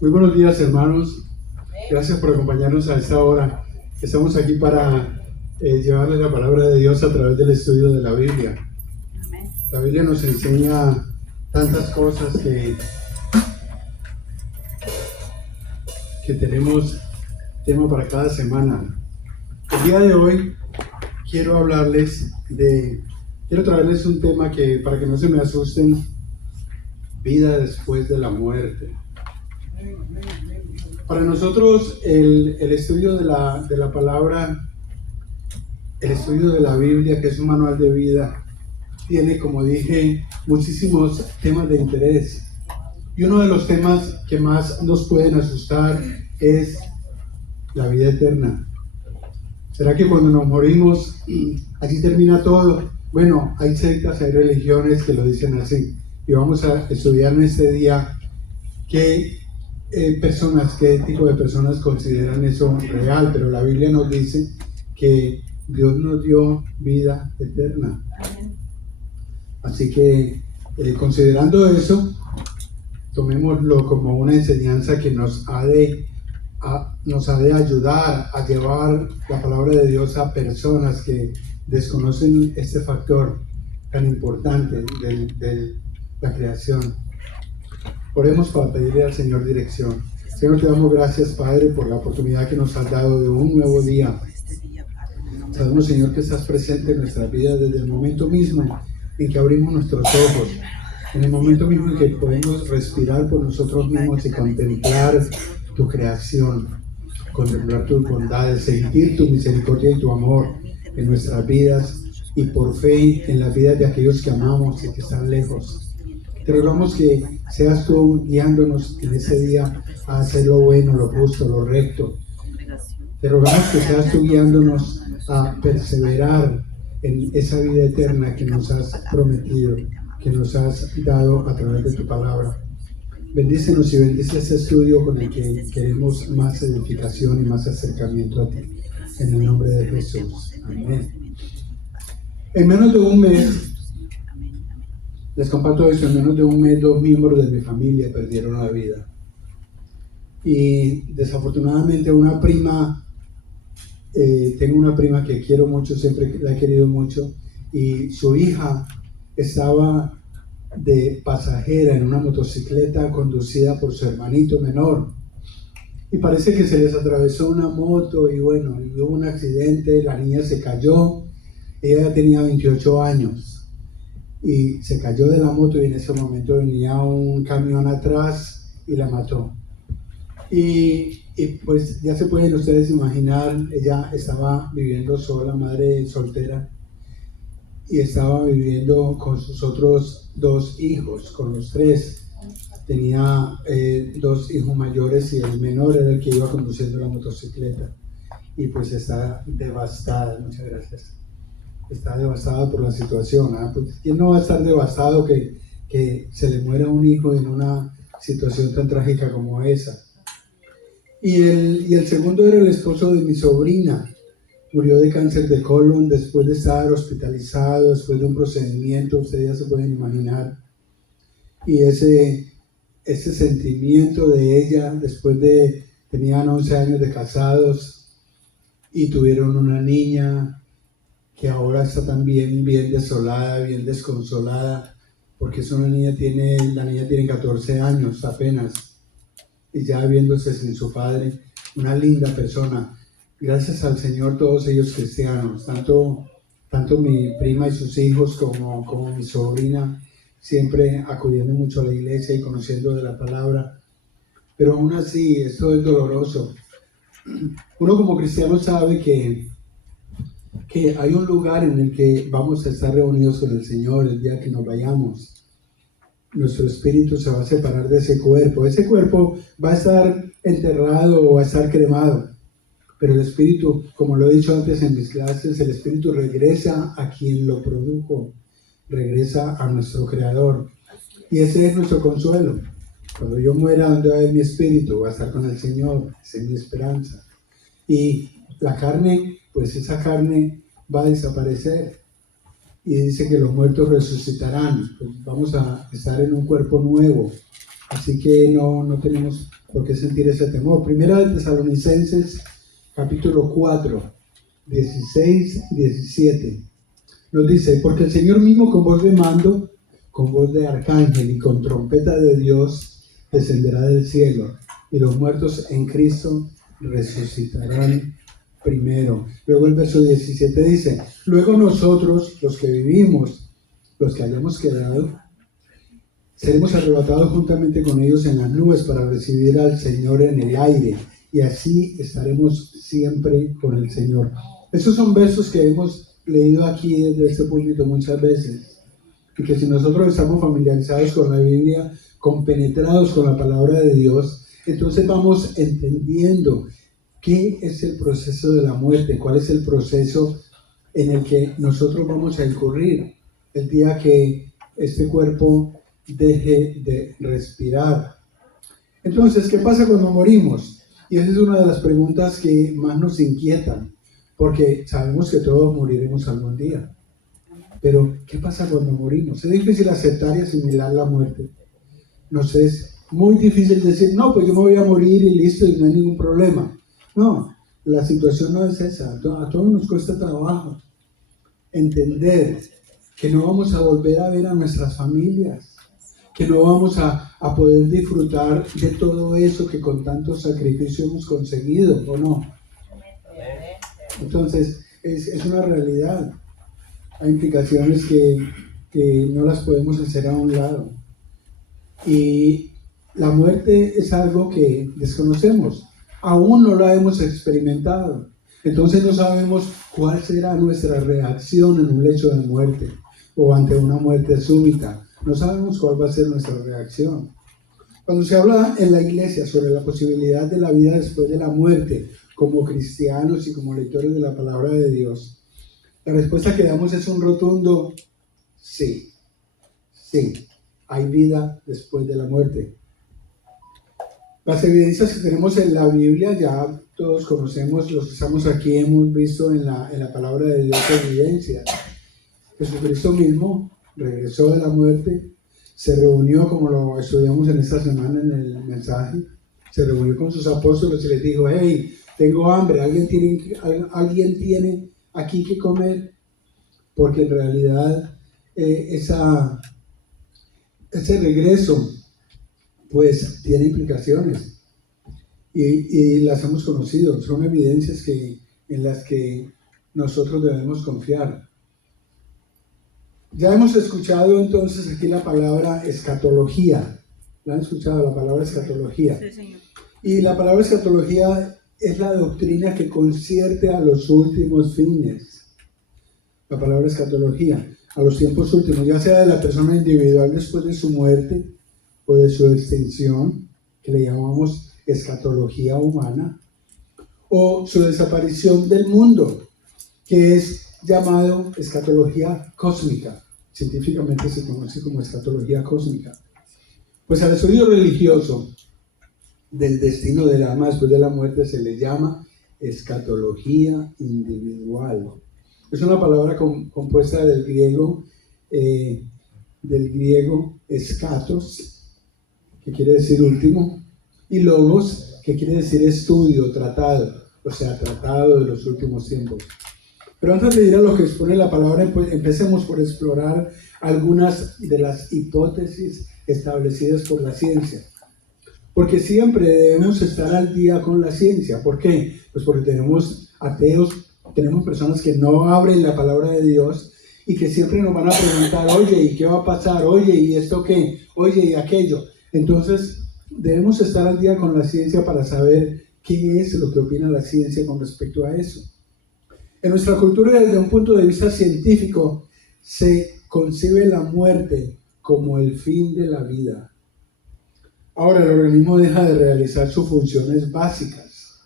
Muy buenos días, hermanos. Gracias por acompañarnos a esta hora. Estamos aquí para llevarles la palabra de Dios a través del estudio de la Biblia. La Biblia nos enseña tantas cosas que tenemos tema para cada semana. El día de hoy quiero traerles un tema que, para que no se me asusten, vida después de la muerte. Para nosotros el estudio de la palabra, el estudio de la Biblia, que es un manual de vida, tiene, como dije, muchísimos temas de interés. Y uno de los temas que más nos pueden asustar es la vida eterna. ¿Será que cuando nos morimos, allí termina todo? Bueno, hay sectas, hay religiones que lo dicen así. Y vamos a estudiar en este día qué tipo de personas consideran eso real, pero la Biblia nos dice que Dios nos dio vida eterna. Así que, considerando eso, tomémoslo como una enseñanza que nos ha de ayudar a llevar la palabra de Dios a personas que desconocen este factor tan importante de la creación. Oremos para pedirle al Señor dirección. Señor, te damos gracias, Padre, por la oportunidad que nos has dado de un nuevo día. Sabemos, Señor, que estás presente en nuestras vidas desde el momento mismo en que abrimos nuestros ojos, en el momento mismo en que podemos respirar por nosotros mismos y contemplar tu creación, contemplar tus bondades, sentir tu misericordia y tu amor en nuestras vidas y por fe en las vidas de aquellos que amamos y que están lejos. Te rogamos que seas tú guiándonos en ese día a hacer lo bueno, lo justo, lo recto. Te rogamos que seas tú guiándonos a perseverar en esa vida eterna que nos has prometido, que nos has dado a través de tu palabra. Bendícenos y bendice este estudio con el que queremos más edificación y más acercamiento a ti. En el nombre de Jesús. Amén. En menos de un mes, les comparto esto, en menos de un mes 2 miembros de mi familia perdieron la vida. Y desafortunadamente una prima, tengo una prima que quiero mucho, siempre la he querido mucho, y su hija estaba de pasajera en una motocicleta conducida por su hermanito menor. Y parece que se les atravesó una moto y bueno, y hubo un accidente, la niña se cayó, ella ya tenía 28 años. Y se cayó de la moto y en ese momento venía un camión atrás y la mató. Y pues ya se pueden ustedes imaginar, ella estaba viviendo sola, madre soltera, y estaba viviendo con sus otros 2 hijos, con los 3. Tenía 2 hijos mayores y el menor era el que iba conduciendo la motocicleta. Y pues está devastada, muchas gracias. Está devastada por la situación. Pues, ¿quién no va a estar devastado que se le muera un hijo en una situación tan trágica como esa? Y el segundo era el esposo de mi sobrina. Murió de cáncer de colon después de estar hospitalizado, después de un procedimiento, ustedes ya se pueden imaginar. Y ese sentimiento de ella, tenían 11 años de casados y tuvieron una niña que ahora está también bien desolada, bien desconsolada, porque la niña tiene 14 años apenas, y ya viéndose sin su padre, una linda persona. Gracias al Señor, todos ellos cristianos, tanto mi prima y sus hijos como mi sobrina, siempre acudiendo mucho a la iglesia y conociendo de la palabra. Pero aún así, esto es doloroso. Uno como cristiano sabe que hay un lugar en el que vamos a estar reunidos con el Señor el día que nos vayamos. Nuestro espíritu se va a separar de ese cuerpo. Ese cuerpo va a estar enterrado o va a estar cremado. Pero el espíritu, como lo he dicho antes en mis clases, el espíritu regresa a quien lo produjo. Regresa a nuestro Creador. Y ese es nuestro consuelo. Cuando yo muera, ¿dónde va a ir mi espíritu? Va a estar con el Señor. Esa es mi esperanza. Y la carne, pues esa carne va a desaparecer. Y dice que los muertos resucitarán. Pues vamos a estar en un cuerpo nuevo. Así que no tenemos ¿Por qué sentir ese temor? Primera de Tesalonicenses, capítulo 4, 16 y 17. Nos dice, porque el Señor mismo con voz de mando, con voz de arcángel y con trompeta de Dios, descenderá del cielo, y los muertos en Cristo resucitarán primero. Luego el verso 17 dice, luego nosotros, los que vivimos, los que hayamos quedado, seremos arrebatados juntamente con ellos en las nubes para recibir al Señor en el aire, y así estaremos siempre con el Señor. Esos son versos que hemos leído aquí desde este púlpito muchas veces, y que si nosotros estamos familiarizados con la Biblia, compenetrados con la palabra de Dios, entonces vamos entendiendo qué es el proceso de la muerte, cuál es el proceso en el que nosotros vamos a incurrir el día que este cuerpo deje de respirar. Entonces, ¿qué pasa cuando morimos? Y esa es una de las preguntas que más nos inquietan, porque sabemos que todos moriremos algún día. Pero, ¿qué pasa cuando morimos? Es difícil aceptar y asimilar la muerte. Nos es muy difícil decir, no, pues yo me voy a morir y listo, y no hay ningún problema. No, la situación no es esa. A todos nos cuesta trabajo entender que no vamos a volver a ver a nuestras familias, que no vamos a poder disfrutar de todo eso que con tanto sacrificio hemos conseguido, ¿o no? Entonces, es una realidad. Hay implicaciones que no las podemos hacer a un lado. Y la muerte es algo que desconocemos. Aún no la hemos experimentado. Entonces no sabemos cuál será nuestra reacción en un lecho de muerte o ante una muerte súbita. No sabemos cuál va a ser nuestra reacción. Cuando se habla en la iglesia sobre la posibilidad de la vida después de la muerte, como cristianos y como lectores de la palabra de Dios, la respuesta que damos es un rotundo sí. Sí, hay vida después de la muerte. Las evidencias que tenemos en la Biblia, ya todos conocemos, los que estamos aquí hemos visto en la palabra de Dios evidencias. Jesucristo mismo regresó de la muerte, se reunió, como lo estudiamos en esta semana en el mensaje, se reunió con sus apóstoles y les dijo, hey, tengo hambre, ¿alguien tiene aquí que comer? Porque en realidad ese regreso pues tiene implicaciones y las hemos conocido, son evidencias en las que nosotros debemos confiar. Ya hemos escuchado entonces aquí la palabra escatología. ¿La han escuchado la palabra escatología? Sí, señor. Y la palabra escatología es la doctrina que concierne a los últimos fines. La palabra escatología, a los tiempos últimos, ya sea de la persona individual después de su muerte o de su extinción, que le llamamos escatología humana, o su desaparición del mundo, que es llamado escatología cósmica. Científicamente se conoce como escatología cósmica. Pues al estudio religioso del destino del alma después de la muerte se le llama escatología individual. Es una palabra compuesta del griego escatos, que quiere decir último, y logos, que quiere decir estudio, tratado, o sea, tratado de los últimos tiempos. Pero antes de ir a lo que expone la palabra, pues empecemos por explorar algunas de las hipótesis establecidas por la ciencia. Porque siempre debemos estar al día con la ciencia. ¿Por qué? Pues porque tenemos ateos, tenemos personas que no abren la palabra de Dios y que siempre nos van a preguntar, oye, ¿y qué va a pasar? Oye, ¿y esto qué? Oye, ¿y aquello? Entonces, debemos estar al día con la ciencia para saber qué es lo que opina la ciencia con respecto a eso. En nuestra cultura, desde un punto de vista científico, se concibe la muerte como el fin de la vida. Ahora, el organismo deja de realizar sus funciones básicas.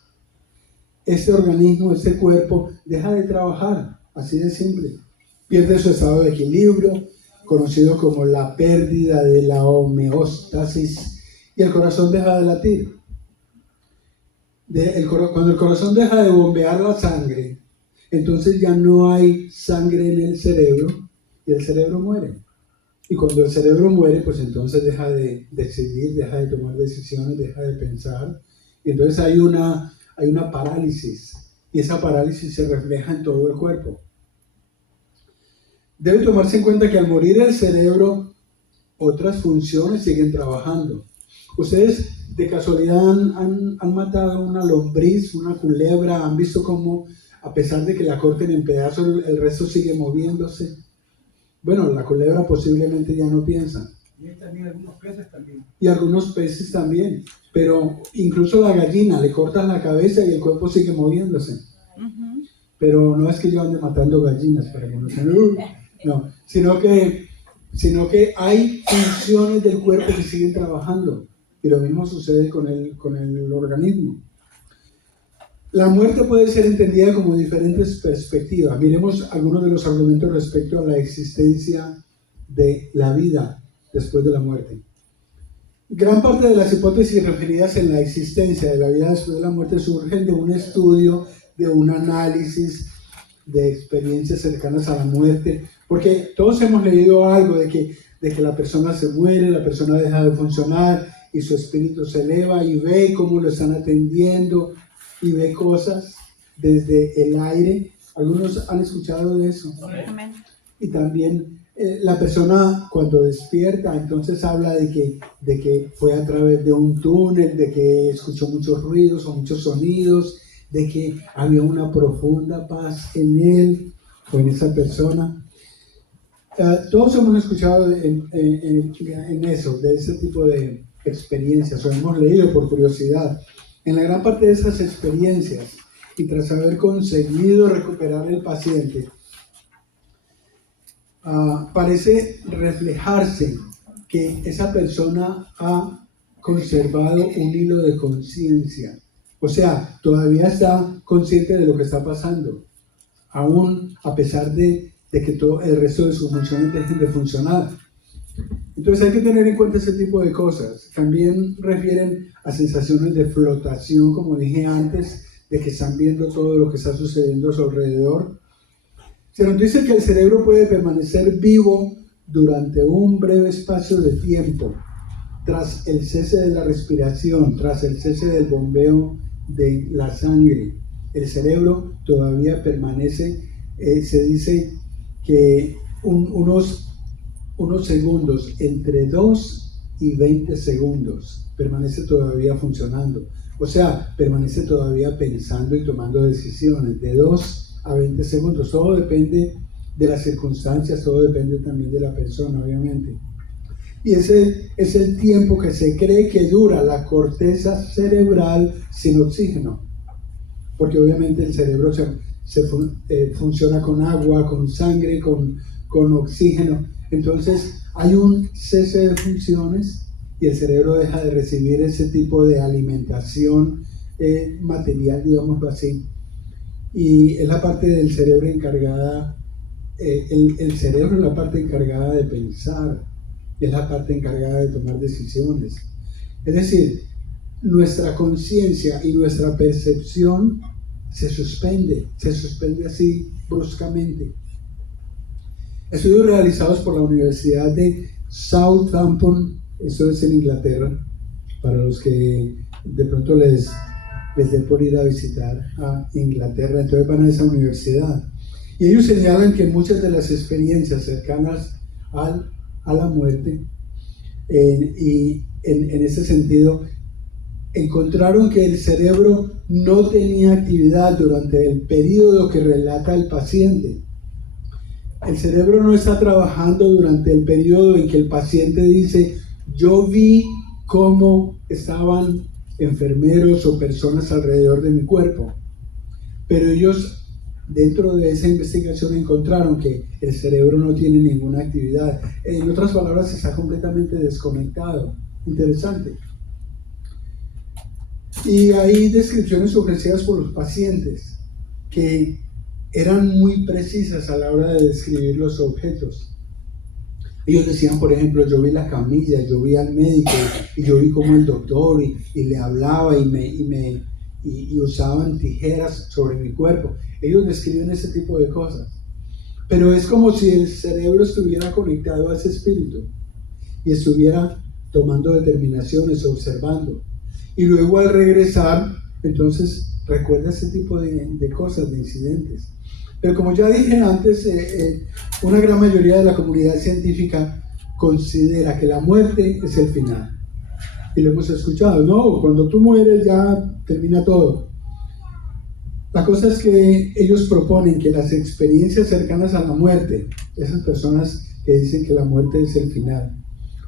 Este organismo, este cuerpo, deja de trabajar, así de simple. Pierde su estado de equilibrio, conocido como la pérdida de la homeostasis, y el corazón deja de latir. Cuando el corazón deja de bombear la sangre, entonces ya no hay sangre en el cerebro y el cerebro muere. Y cuando el cerebro muere, pues entonces deja de decidir, deja de tomar decisiones, deja de pensar. Y entonces hay una parálisis. Y esa parálisis se refleja en todo el cuerpo. Debe tomarse en cuenta que al morir el cerebro, otras funciones siguen trabajando. Ustedes de casualidad han matado una lombriz, una culebra, han visto cómo a pesar de que la corten en pedazos, el resto sigue moviéndose. Bueno, la culebra posiblemente ya no piensa. Y también algunos peces también. Y algunos peces también. Pero incluso la gallina, le cortan la cabeza y el cuerpo sigue moviéndose. Uh-huh. Pero no es que yo ande matando gallinas para que no se... No, sino que hay funciones del cuerpo que siguen trabajando. Y lo mismo sucede con el organismo. La muerte puede ser entendida como diferentes perspectivas. Miremos algunos de los argumentos respecto a la existencia de la vida después de la muerte. Gran parte de las hipótesis referidas en la existencia de la vida después de la muerte surgen de un estudio, de un análisis de experiencias cercanas a la muerte, porque todos hemos leído algo de que la persona se muere, la persona deja de funcionar y su espíritu se eleva y ve cómo lo están atendiendo y ve cosas desde el aire. Algunos han escuchado de eso. Amén. Y también la persona cuando despierta, entonces habla de que fue a través de un túnel, de que escuchó muchos ruidos o muchos sonidos, de que había una profunda paz en él o en esa persona. Todos hemos escuchado en eso, de ese tipo de experiencias, o hemos leído por curiosidad. En la gran parte de esas experiencias, y tras haber conseguido recuperar el paciente, parece reflejarse que esa persona ha conservado un hilo de conciencia. O sea, todavía está consciente de lo que está pasando, aún a pesar de que todo el resto de sus funciones dejen de funcionar. Entonces hay que tener en cuenta ese tipo de cosas. También refieren a sensaciones de flotación, como dije antes, de que están viendo todo lo que está sucediendo a su alrededor. Se nos dice que el cerebro puede permanecer vivo durante un breve espacio de tiempo, tras el cese de la respiración, tras el cese del bombeo de la sangre. El cerebro todavía permanece, se dice que unos segundos, entre 2 y 20 segundos, permanece todavía funcionando. O sea, permanece todavía pensando y tomando decisiones, de 2 a 20 segundos. Todo depende de las circunstancias, todo depende también de la persona, obviamente. Y ese es el tiempo que se cree que dura la corteza cerebral sin oxígeno. Porque obviamente el cerebro funciona con agua, con sangre, con oxígeno. Entonces hay un cese de funciones y el cerebro deja de recibir ese tipo de alimentación material, digámoslo así. Y es la parte del cerebro encargada, el cerebro es la parte encargada de pensar, es la parte encargada de tomar decisiones. Es decir, nuestra conciencia y nuestra percepción se suspende así bruscamente. Estudios realizados por la Universidad de Southampton, eso es en Inglaterra, para los que de pronto les dé por ir a visitar a Inglaterra, entonces van a esa universidad. Y ellos señalan que muchas de las experiencias cercanas a la muerte, y en ese sentido, encontraron que el cerebro no tenía actividad durante el periodo que relata el paciente. El cerebro no está trabajando durante el periodo en que el paciente dice: yo vi cómo estaban enfermeros o personas alrededor de mi cuerpo. Pero ellos, dentro de esa investigación, encontraron que el cerebro no tiene ninguna actividad. En otras palabras, está completamente desconectado. Interesante. Y hay descripciones ofrecidas por los pacientes que eran muy precisas a la hora de describir los objetos. Ellos decían, por ejemplo, yo vi la camilla, yo vi al médico y yo vi como el doctor y le hablaba y usaban tijeras sobre mi cuerpo. Ellos describen ese tipo de cosas. pero es como si el cerebro estuviera conectado a ese espíritu y estuviera tomando determinaciones, observando. Y luego al regresar, entonces recuerda ese tipo de cosas, de incidentes. Pero como ya dije antes, una gran mayoría de la comunidad científica considera que la muerte es el final. Y lo hemos escuchado, no, cuando tú mueres ya termina todo. La cosa es que ellos proponen que las experiencias cercanas a la muerte, esas personas que dicen que la muerte es el final,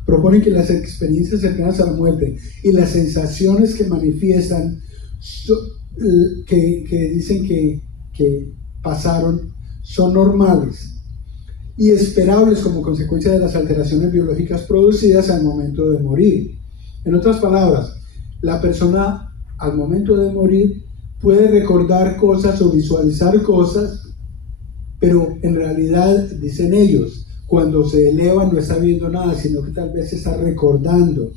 proponen que las experiencias cercanas a la muerte y las sensaciones que manifiestan, que dicen que pasaron, son normales y esperables como consecuencia de las alteraciones biológicas producidas al momento de morir. En otras palabras, la persona al momento de morir puede recordar cosas o visualizar cosas, pero en realidad, dicen ellos, cuando se eleva no está viendo nada, sino que tal vez está recordando.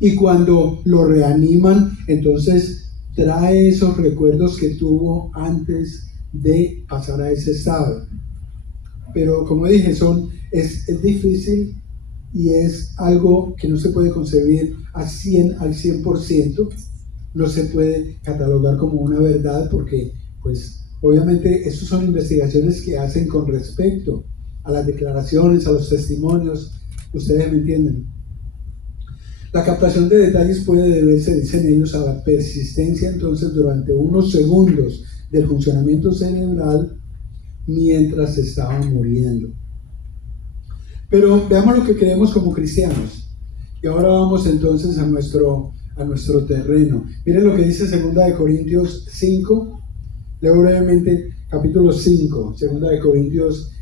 Y cuando lo reaniman, entonces trae esos recuerdos que tuvo antes de pasar a ese estado. Pero como dije, es difícil y es algo que no se puede concebir al 100%, no se puede catalogar como una verdad porque, pues, obviamente, estas son investigaciones que hacen con respecto a las declaraciones, a los testimonios, ustedes me entienden. La captación de detalles puede deberse, dicen ellos, a la persistencia entonces durante unos segundos del funcionamiento cerebral mientras estaban muriendo. Pero veamos lo que creemos como cristianos. Y ahora vamos entonces a nuestro terreno. Miren lo que dice 2 Corintios 5. Leo brevemente capítulo 5, 2 Corintios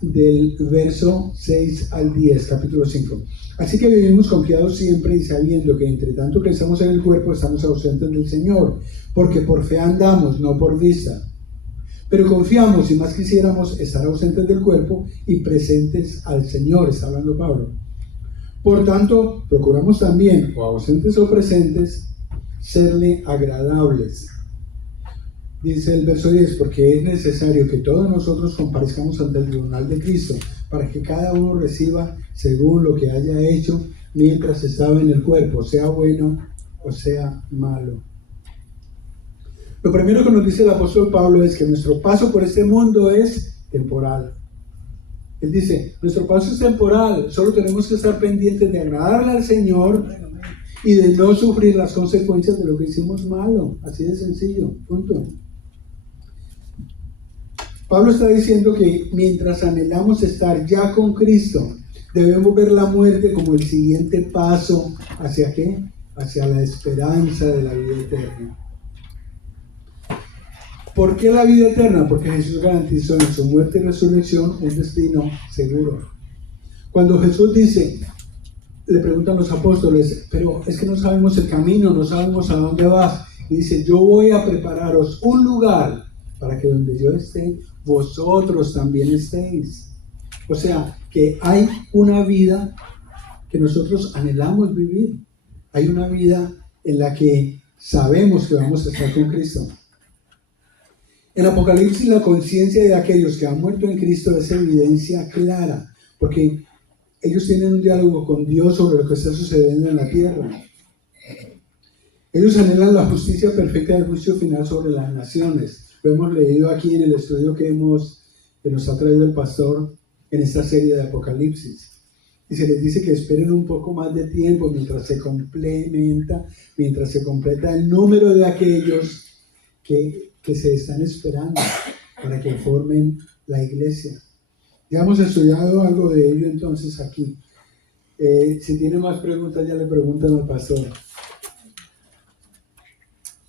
del verso 6 al 10, capítulo 5. Así que vivimos confiados siempre y sabiendo que entre tanto que estamos en el cuerpo estamos ausentes del Señor, porque por fe andamos, no por vista. Pero confiamos, y más quisiéramos, estar ausentes del cuerpo y presentes al Señor, está hablando Pablo. Por tanto, procuramos también, o ausentes o presentes, serle agradables. Dice el verso 10, porque es necesario que todos nosotros comparezcamos ante el tribunal de Cristo, para que cada uno reciba según lo que haya hecho mientras estaba en el cuerpo, sea bueno o sea malo. Lo primero que nos dice el apóstol Pablo es que nuestro paso por este mundo es temporal. Él dice, nuestro paso es temporal, solo tenemos que estar pendientes de agradarle al Señor y de no sufrir las consecuencias de lo que hicimos malo. Así de sencillo, punto. Pablo está diciendo que mientras anhelamos estar ya con Cristo, debemos ver la muerte como el siguiente paso. ¿Hacia qué? Hacia la esperanza de la vida eterna. ¿Por qué la vida eterna? Porque Jesús garantizó en su muerte y resurrección un destino seguro. Cuando Jesús dice, le preguntan los apóstoles, pero es que no sabemos el camino, no sabemos a dónde vas. Y dice, yo voy a prepararos un lugar para que donde yo esté, vosotros también estéis. O sea, que hay una vida que nosotros anhelamos vivir. Hay una vida en la que sabemos que vamos a estar con Cristo. En Apocalipsis, la conciencia de aquellos que han muerto en Cristo es evidencia clara, porque ellos tienen un diálogo con Dios sobre lo que está sucediendo en la tierra. Ellos anhelan la justicia perfecta del juicio final sobre las naciones. Lo hemos leído aquí en el estudio que nos ha traído el pastor en esta serie de Apocalipsis. Y se les dice que esperen un poco más de tiempo mientras se completa el número de aquellos que se están esperando para que formen la iglesia. Ya hemos estudiado algo de ello entonces aquí. Si tienen más preguntas ya le preguntan al pastor.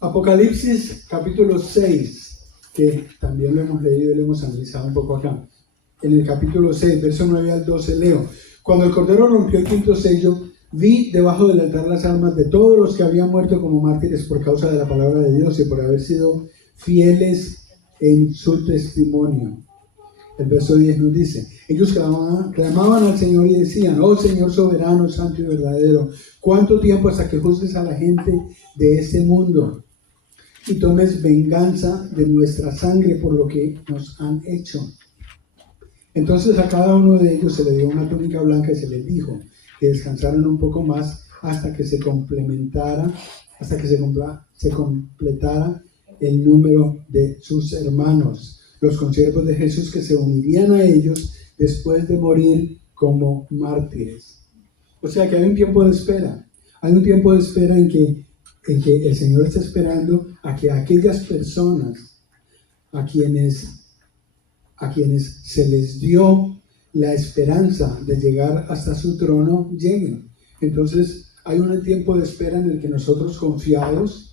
Apocalipsis capítulo 6, que también lo hemos leído y lo hemos analizado un poco acá. En el capítulo 6, verso 9 al 12 leo. Cuando el Cordero rompió el quinto sello, vi debajo del altar las almas de todos los que habían muerto como mártires por causa de la palabra de Dios y por haber sido fieles en su testimonio. El verso 10 nos dice, ellos clamaban al Señor y decían, oh Señor soberano, santo y verdadero, ¿cuánto tiempo hasta que juzgues a la gente de este mundo y tomes venganza de nuestra sangre por lo que nos han hecho? Entonces a cada uno de ellos se le dio una túnica blanca y se les dijo que descansaran un poco más hasta que se complementara, se completara el número de sus hermanos, los consiervos de Jesús que se unirían a ellos después de morir como mártires. O sea que hay un tiempo de espera. Hay un tiempo de espera en que el Señor está esperando a que aquellas personas a quienes se les dio la esperanza de llegar hasta su trono lleguen. Entonces hay un tiempo de espera en el que nosotros confiados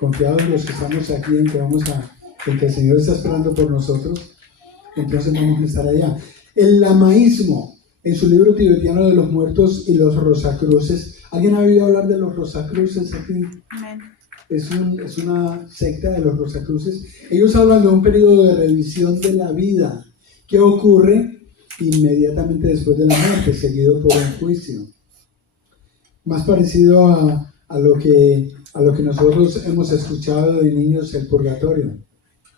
los que estamos aquí en que el Señor está esperando por nosotros, entonces vamos a estar allá. El lamaísmo, en su libro tibetano de los muertos y los rosacruces. ¿Alguien ha oído hablar de los rosacruces aquí? Amén. Es una secta de los rosacruces. Ellos hablan de un periodo de revisión de la vida que ocurre inmediatamente después de la muerte, seguido por un juicio. Más parecido a lo que nosotros hemos escuchado de niños, el purgatorio.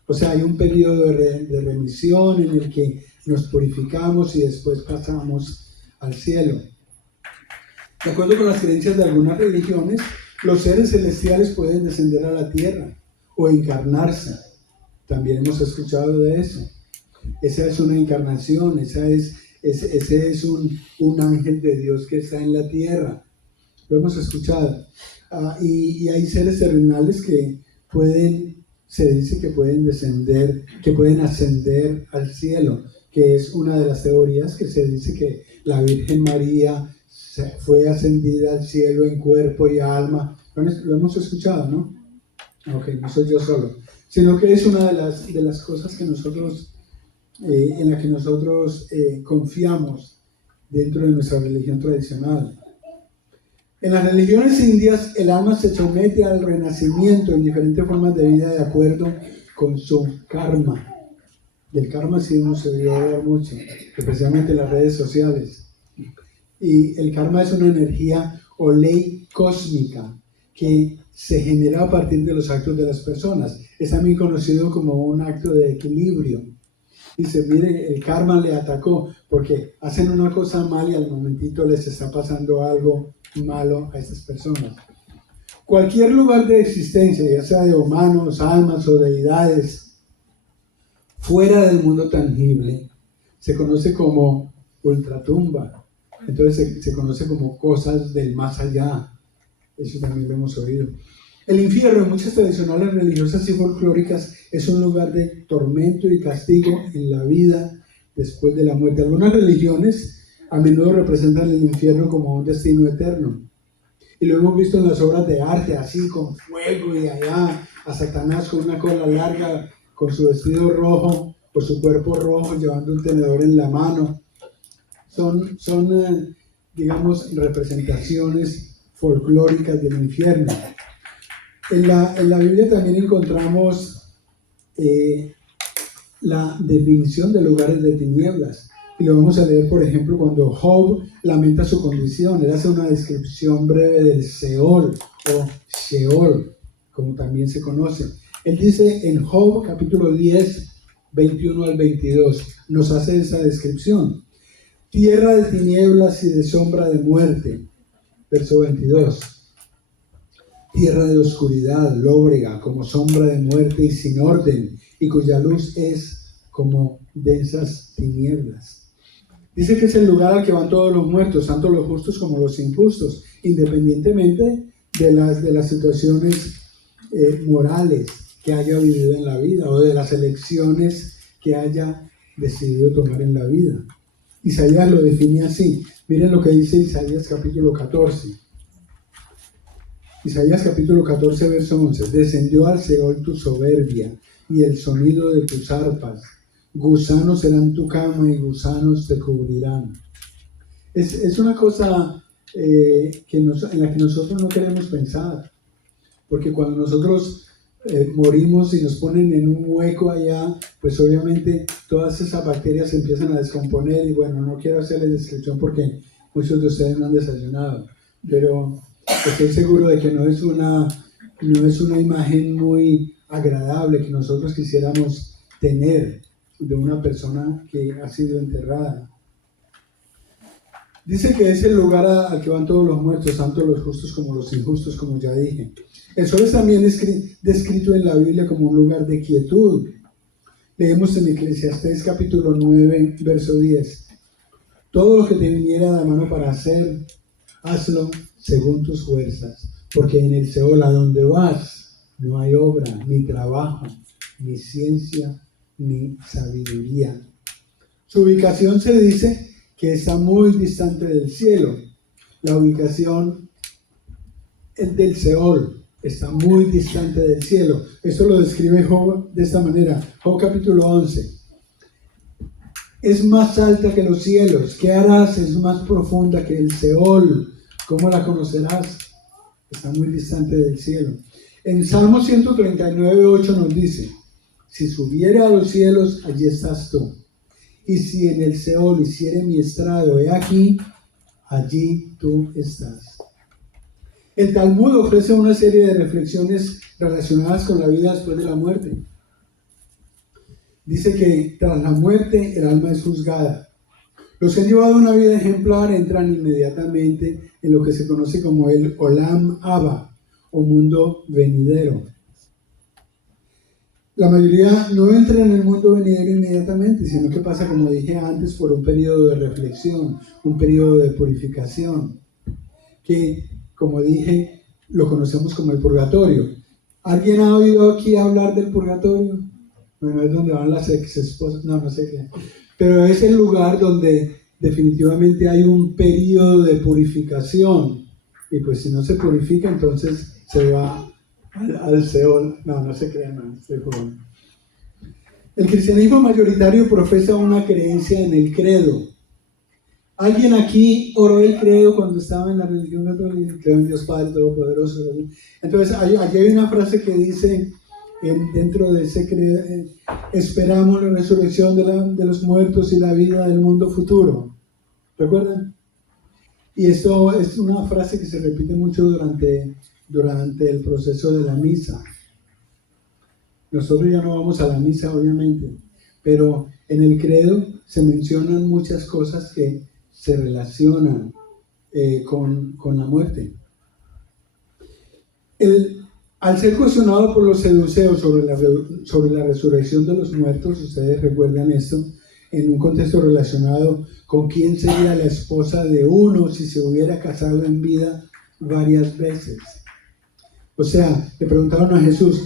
O sea, hay un periodo de remisión en el que nos purificamos y después pasamos al cielo. De acuerdo con las creencias de algunas religiones, los seres celestiales pueden descender a la tierra o encarnarse. También hemos escuchado de eso. Esa es una encarnación, ese es un ángel de Dios que está en la tierra. Lo hemos escuchado. Y hay seres terrenales que se dice que pueden descender, que pueden ascender al cielo, que es una de las teorías que se dice que la Virgen María fue ascendida al cielo en cuerpo y alma. Lo hemos escuchado, ¿no? Ok, no soy yo solo, sino que es una de las cosas que nosotros, en la que nosotros confiamos dentro de nuestra religión tradicional. En las religiones indias, el alma se somete al renacimiento en diferentes formas de vida de acuerdo con su karma. Del karma sí hemos oído hablar mucho, especialmente en las redes sociales. Y el karma es una energía o ley cósmica que se genera a partir de los actos de las personas. Es también conocido como un acto de equilibrio. Dice, mire, el karma le atacó porque hacen una cosa mal y al momentito les está pasando algo malo a estas personas. Cualquier lugar de existencia, ya sea de humanos, almas o deidades, fuera del mundo tangible, se conoce como ultratumba. Entonces se conoce como cosas del más allá. Eso también lo hemos oído. El infierno en muchas tradicionales religiosas y folclóricas es un lugar de tormento y castigo en la vida después de la muerte. Algunas religiones a menudo representan el infierno como un destino eterno. Y lo hemos visto en las obras de arte, así con fuego y allá a Satanás con una cola larga, con su vestido rojo, con su cuerpo rojo, llevando un tenedor en la mano. Son digamos, representaciones folclóricas del infierno. En la Biblia también encontramos la definición de lugares de tinieblas. Y lo vamos a leer, por ejemplo, cuando Job lamenta su condición. Él hace una descripción breve del Seol o Sheol, como también se conoce. Él dice en Job capítulo 10, 21 al 22, nos hace esa descripción. Tierra de tinieblas y de sombra de muerte. Verso 22. Tierra de oscuridad, lóbrega, como sombra de muerte y sin orden, y cuya luz es como densas tinieblas. Dice que es el lugar al que van todos los muertos, tanto los justos como los injustos, independientemente de las situaciones morales que haya vivido en la vida o de las elecciones que haya decidido tomar en la vida. Isaías lo define así. Miren lo que dice Isaías capítulo 14. Isaías capítulo 14, verso 11. Descendió al Seol tu soberbia y el sonido de tus arpas. Gusanos serán tu cama y gusanos te cubrirán. Es una cosa en la que nosotros no queremos pensar. Porque cuando nosotros morimos y nos ponen en un hueco allá, pues obviamente todas esas bacterias se empiezan a descomponer. Y bueno, no quiero hacerles descripción porque muchos de ustedes no han desayunado. Pero estoy seguro de que no es una imagen muy agradable que nosotros quisiéramos tener. de una persona que ha sido enterrada. Dice que es el lugar al que van todos los muertos, tanto los justos como los injustos, como ya dije. El sol es también descrito en la Biblia como un lugar de quietud. Leemos en Eclesiastés capítulo 9, verso 10. Todo lo que te viniera de la mano para hacer, hazlo según tus fuerzas, porque en el Seol a donde vas no hay obra, ni trabajo, ni ciencia, ni sabiduría. Su ubicación se dice que está muy distante del cielo. La ubicación del Seol está muy distante del cielo. Esto lo describe Job de esta manera. Job capítulo 11. Es más alta que los cielos. ¿Qué harás? Es más profunda que el Seol. ¿Cómo la conocerás? Está muy distante del cielo. En Salmo 139, 8 nos dice: si subiera a los cielos, allí estás tú. Y si en el Seol hiciere mi estrado, he aquí, allí tú estás. El Talmud ofrece una serie de reflexiones relacionadas con la vida después de la muerte. Dice que tras la muerte el alma es juzgada. Los que han llevado una vida ejemplar entran inmediatamente en lo que se conoce como el Olam Abba, o mundo venidero. La mayoría no entra en el mundo venidero inmediatamente, sino que pasa, como dije antes, por un periodo de reflexión, un periodo de purificación, que, como dije, lo conocemos como el purgatorio. ¿Alguien ha oído aquí hablar del purgatorio? Bueno, es donde van las ex esposas, no sé qué. Pero es el lugar donde definitivamente hay un periodo de purificación. Y pues si no se purifica, entonces se va al Seol. No se crean, no, estoy jugando. El cristianismo mayoritario profesa una creencia en el credo. ¿Alguien aquí oró el credo cuando estaba en la religión católica? Creo en Dios Padre Todopoderoso. Entonces, allí hay una frase que dice, dentro de ese credo, esperamos la resurrección de los muertos y la vida del mundo futuro. ¿Recuerdan? Y esto es una frase que se repite mucho durante el proceso de la misa. Nosotros ya no vamos a la misa, obviamente, pero en el credo se mencionan muchas cosas que se relacionan con la muerte. Al ser cuestionado por los seduceos sobre la resurrección de los muertos, ustedes recuerdan esto, en un contexto relacionado con quién sería la esposa de uno si se hubiera casado en vida varias veces. O sea, le preguntaron a Jesús,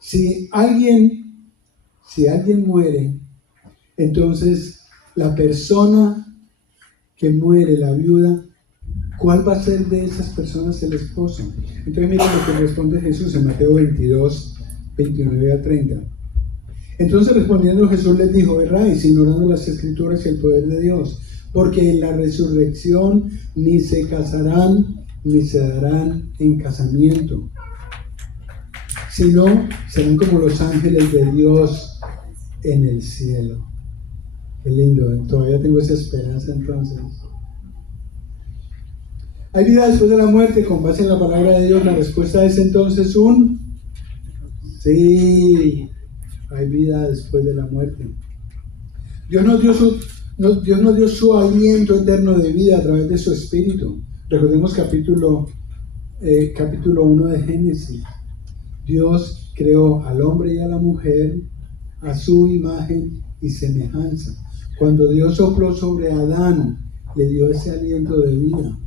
si alguien muere, entonces la persona que muere, la viuda, ¿cuál va a ser de esas personas el esposo? Entonces miren lo que responde Jesús en Mateo 22, 29 a 30. Entonces respondiendo Jesús les dijo: erráis, ignorando las escrituras y el poder de Dios, porque en la resurrección ni se casarán ni se darán en casamiento, sino serán como los ángeles de Dios en el cielo. Qué lindo, todavía tengo esa esperanza entonces. ¿Hay vida después de la muerte? Con base en la palabra de Dios, la respuesta es entonces un sí. Hay vida después de la muerte. Dios nos dio su aliento eterno de vida a través de su Espíritu. Recordemos capítulo 1 de Génesis. Dios creó al hombre y a la mujer a su imagen y semejanza. Cuando Dios sopló sobre Adán, le dio ese aliento de vida.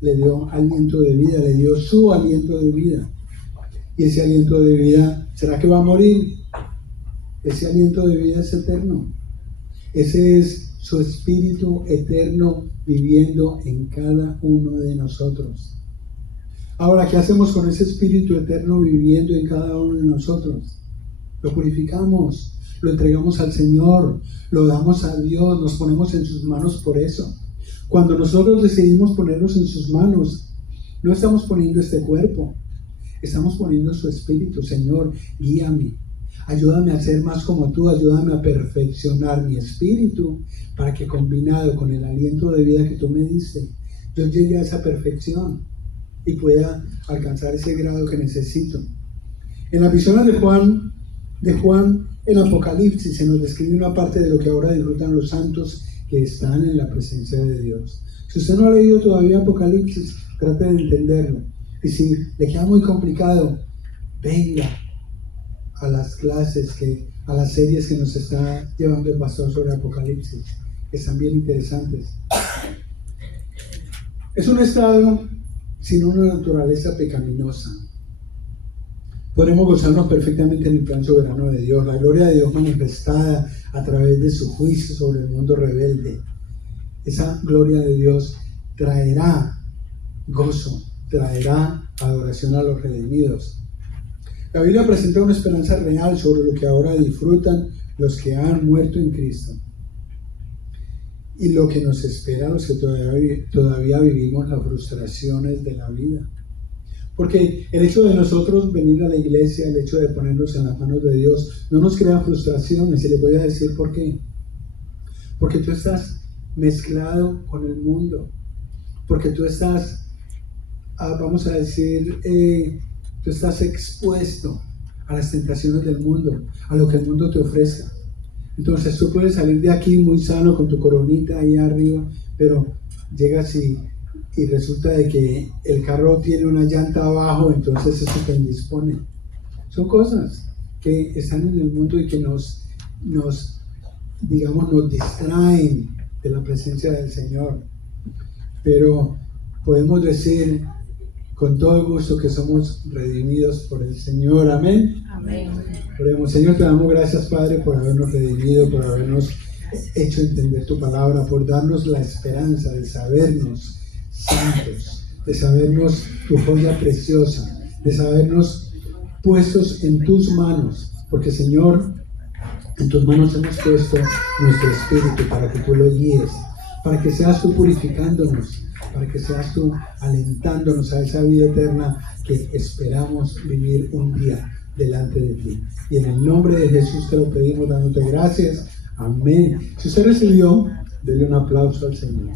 Le dio aliento de vida, le dio su aliento de vida. Y ese aliento de vida, ¿será que va a morir? Ese aliento de vida es eterno. Ese es su espíritu eterno viviendo en cada uno de nosotros. Ahora, ¿qué hacemos con ese espíritu eterno viviendo en cada uno de nosotros? Lo purificamos, lo entregamos al Señor, lo damos a Dios, nos ponemos en sus manos por eso. Cuando nosotros decidimos ponernos en sus manos, no estamos poniendo este cuerpo, estamos poniendo su espíritu. Señor, guíame, ayúdame a ser más como tú, ayúdame a perfeccionar mi espíritu para que, combinado con el aliento de vida que tú me diste, yo llegue a esa perfección y pueda alcanzar ese grado que necesito. En las visiones de Juan En Apocalipsis se nos describe una parte de lo que ahora disfrutan los santos que están en la presencia de Dios. Si usted no ha leído todavía Apocalipsis, trate de entenderlo. Y si le queda muy complicado, venga a las clases, a las series que nos está llevando el pastor sobre Apocalipsis, que están bien interesantes. Es un estado sin una naturaleza pecaminosa. Podemos gozarnos perfectamente en el plan soberano de Dios, la gloria de Dios manifestada a través de su juicio sobre el mundo rebelde. Esa gloria de Dios traerá gozo, traerá adoración a los redimidos. La Biblia presenta una esperanza real sobre lo que ahora disfrutan los que han muerto en Cristo y lo que nos espera a los que todavía vivimos las frustraciones de la vida. Porque el hecho de nosotros venir a la iglesia, el hecho de ponernos en las manos de Dios, no nos crea frustraciones. Y les voy a decir por qué. Porque tú estás mezclado con el mundo. Porque tú estás, vamos a decir, tú estás expuesto a las tentaciones del mundo, a lo que el mundo te ofrece. Entonces tú puedes salir de aquí muy sano con tu coronita ahí arriba, pero llegas y resulta de que el carro tiene una llanta abajo, entonces eso te indispone. Son cosas que están en el mundo y que nos distraen de la presencia del Señor. Pero podemos decir con todo gusto que somos redimidos por el Señor. Amén. Amén. Oremos. Señor, te damos gracias, Padre, por habernos redimido, por habernos hecho entender tu palabra, por darnos la esperanza de sabernos santos, de sabernos tu joya preciosa, de sabernos puestos en tus manos, porque Señor, en tus manos hemos puesto nuestro espíritu para que tú lo guíes, para que seas tú purificándonos, para que seas tú alentándonos a esa vida eterna que esperamos vivir un día delante de ti. Y en el nombre de Jesús te lo pedimos dándote gracias. Amén. Si usted recibió, denle un aplauso al Señor.